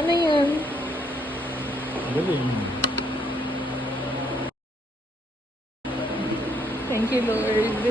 Ano yan? Galing. Thank you, Lord.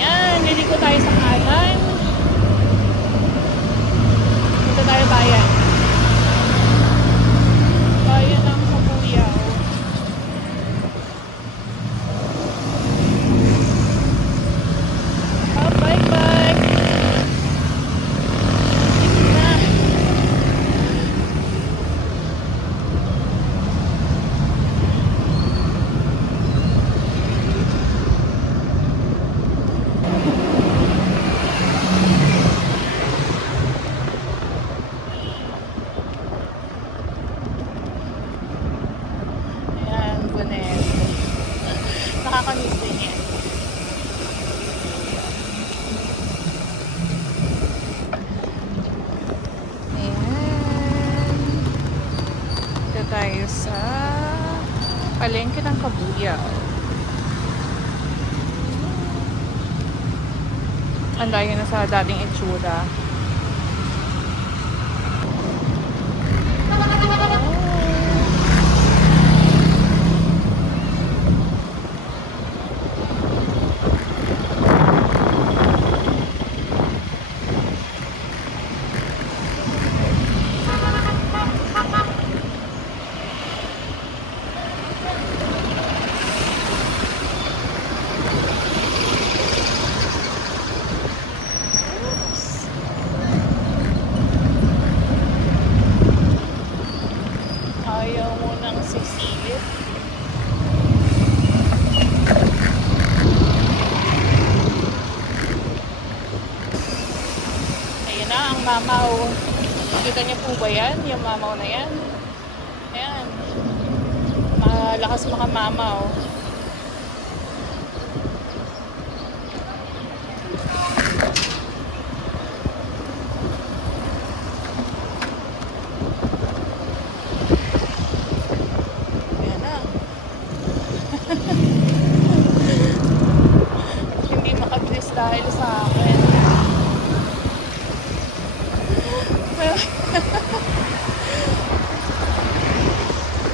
Yan, liliko tayo sa kanan. Dito tayo bayan. Bayan ng Kabuyaw. Oh, bye-bye. Dito na. Ayan, Bonet. Nakakamiss din yan. Ayan. Dito tayo sa palengke ng Kabuyaw. Ang layo na sa dating itsura. Ayaw mo nang sisilip. Ayan na ang mamaw. Kita niyo po ba yan? Yung mamaw na yan. Ayan. Malakas makamamaw. Ayan na. Hindi makabilis dahil sa akin.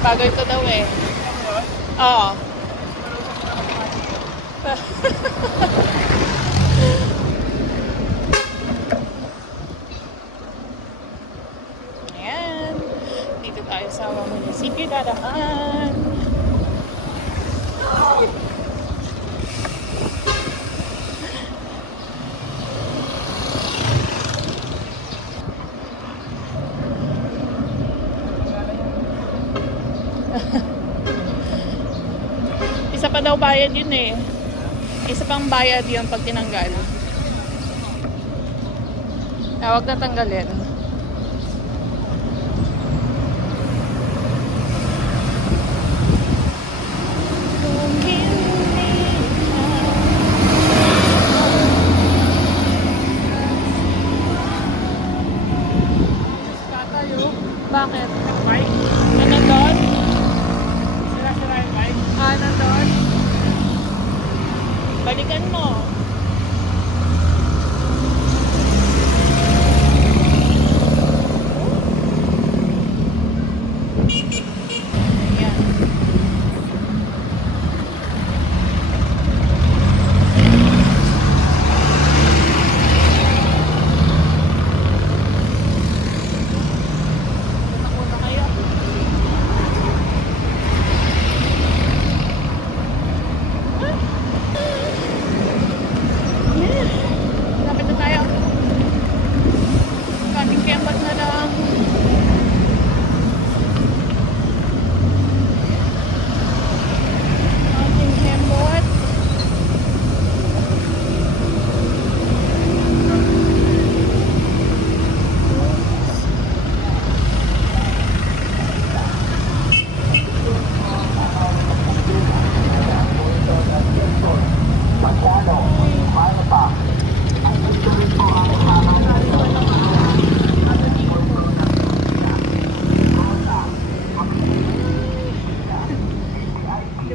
Bagay ko daw eh. Oo. Ayan. Dito tayo sa munisipyo dadaan. Isa pa daw bayad yun eh. Isa pang bayad yun pag tinanggal. Huwag na tanggalin. Bakit? Bike? Ano doon? Sira-sira yung bike? Ano doon? Balikan mo. Ayan. Takbo na kayo.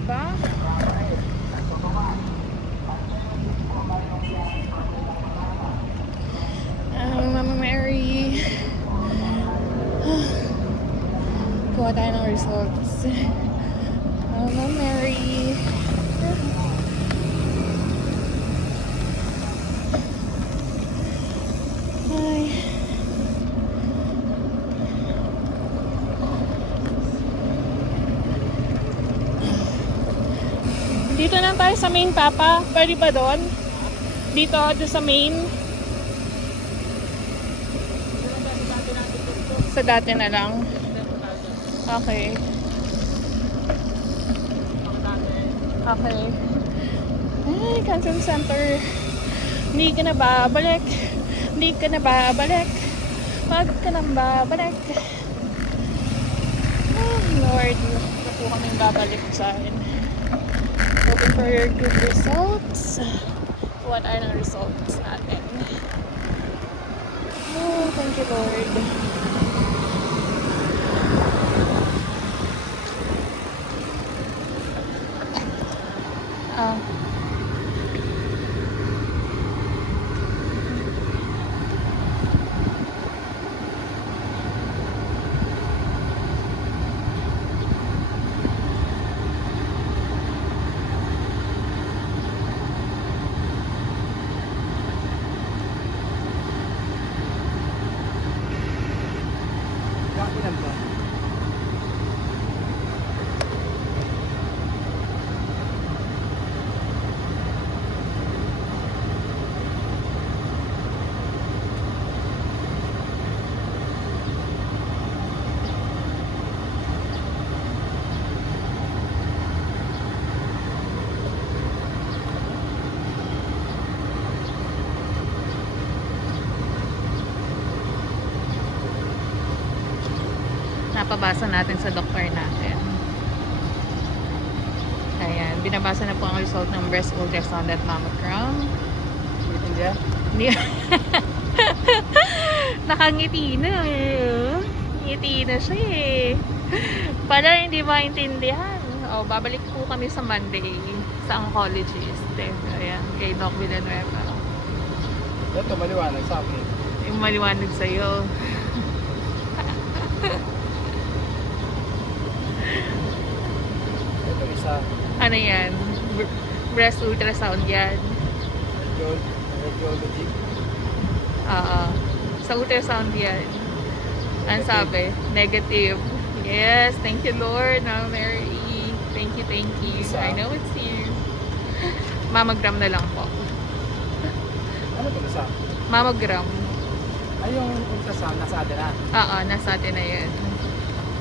Diba? Mama Mary. Kuha tayo ng results. Mama Mary. Ay. Dito na tayo sa main, Papa. Pwede ba doon? Dito sa main. Sa dati na lang. Okay. Okay. Ay, Cancer Center. Hindi ka na babalik. Hindi ka na babalik. Wag ka na babalik. Oh, Lord, na po kaming babalik dyan. Hoping for your good results. What are the results natin? Oh, thank you, Lord. Ah. Kakilan ba? Napabasa natin sa doktor natin. Ayan, binabasa na po ang result ng breast ultrasound at mammogram. Hindi yan? Hindi. Nakangiti na eh. Ngiti na siya eh. Para hindi maintindihan. O, babalik po kami sa Monday sa oncologist. Ayan, kay Doc Villanueva. Ito, maliwanag sa akin. Yung maliwanag sa'yo. Ito, isa. Ano yan? Breast ultrasound yan. Radiology. Oo. Sa ultrasound yan. Ano sabi? Negative. Yes, thank you Lord. Now Mary. Thank you, thank you. Isa. I know it's you. Mammogram na lang po. Ano ito, isa? Mammogram. Ay, yung ultrasound, nasa atin na. Oo, nasa atin na yan.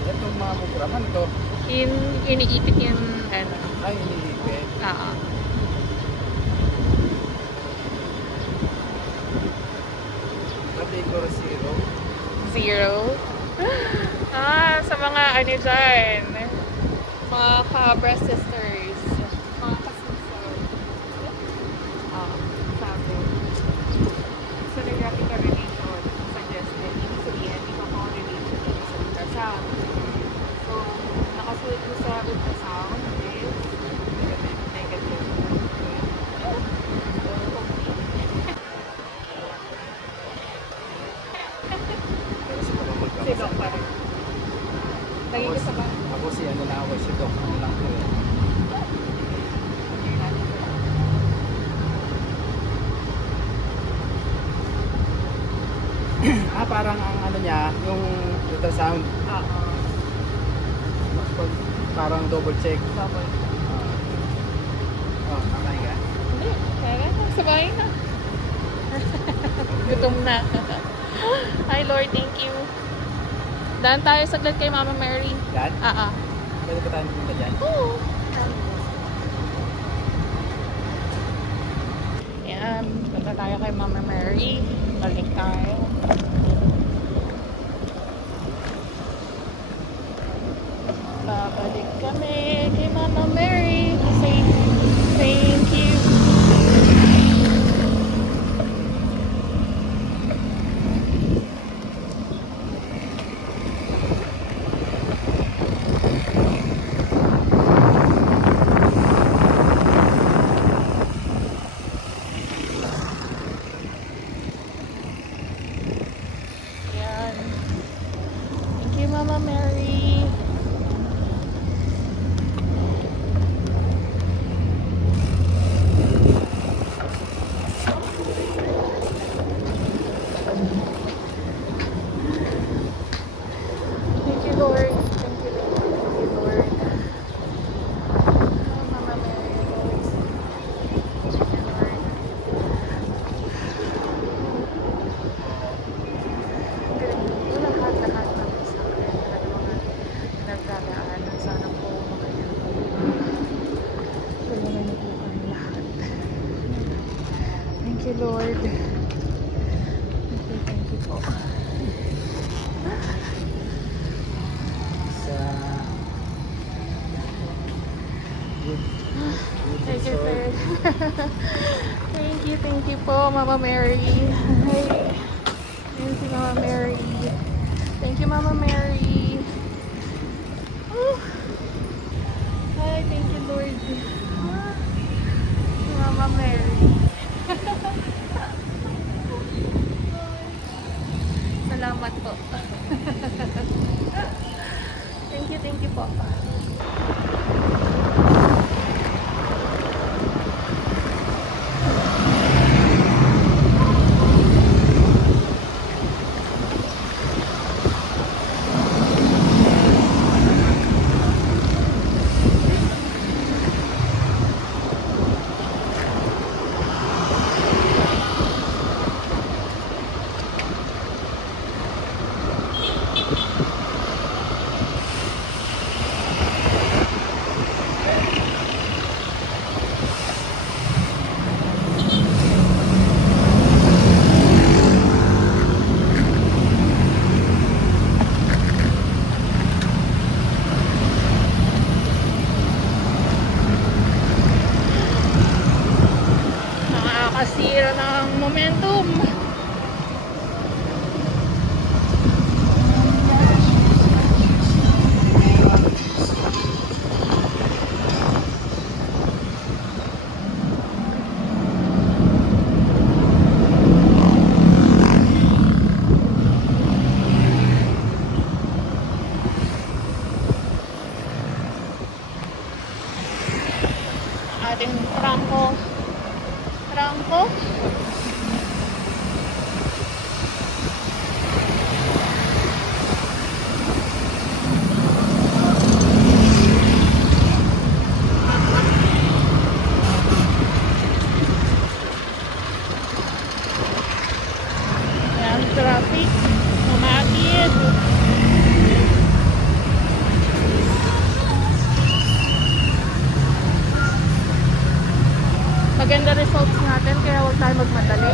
Itong mga mugram, ano to? Iniipit yung ano. Ay, iniipit. Oo. Category 0. 0. Sa mga ano dyan. Mga ka-breast sisters. Mga ka-sister. Sabi. Sonographic correlation suggested. Ibig sabihin, hindi pa correlation dito sa ultrasound. So, nakasulit ko sa ultrasound is negative. Pero si Papa magkama. Si Doc pa rin. Naging isa ba? Ako si ano na ako, si Doc. Ano lang ko eh. Parang ang ano niya, yung ultrasound, Oo. parang double check. Double. Oh, kamay ka. Hindi. Kaya sabay na. Gutom na. Hi Lord, thank you. Daan tayo saglit kay Mama Mary. Yan? Pwede ba tayo pupunta dyan? Oo. Yan. Punta tayo kay Mama Mary. Balik tayo. Babalik kami kay Mama Mary. Say thank you. Lord. Thank you po. Sa good, good Thank you, sir. result. Thank you po, Mama Mary. Hi. Ayun si Mama Mary. Thank you, Mama Mary. Whew. Hi, thank you, Lord. Ah, si Mama Mary. Salamat po. Thank you po. Nakakasira ng momentum. Ating trangko. Ayan, traffic. Umakit. Maganda results natin kaya huwag tayo magmadali.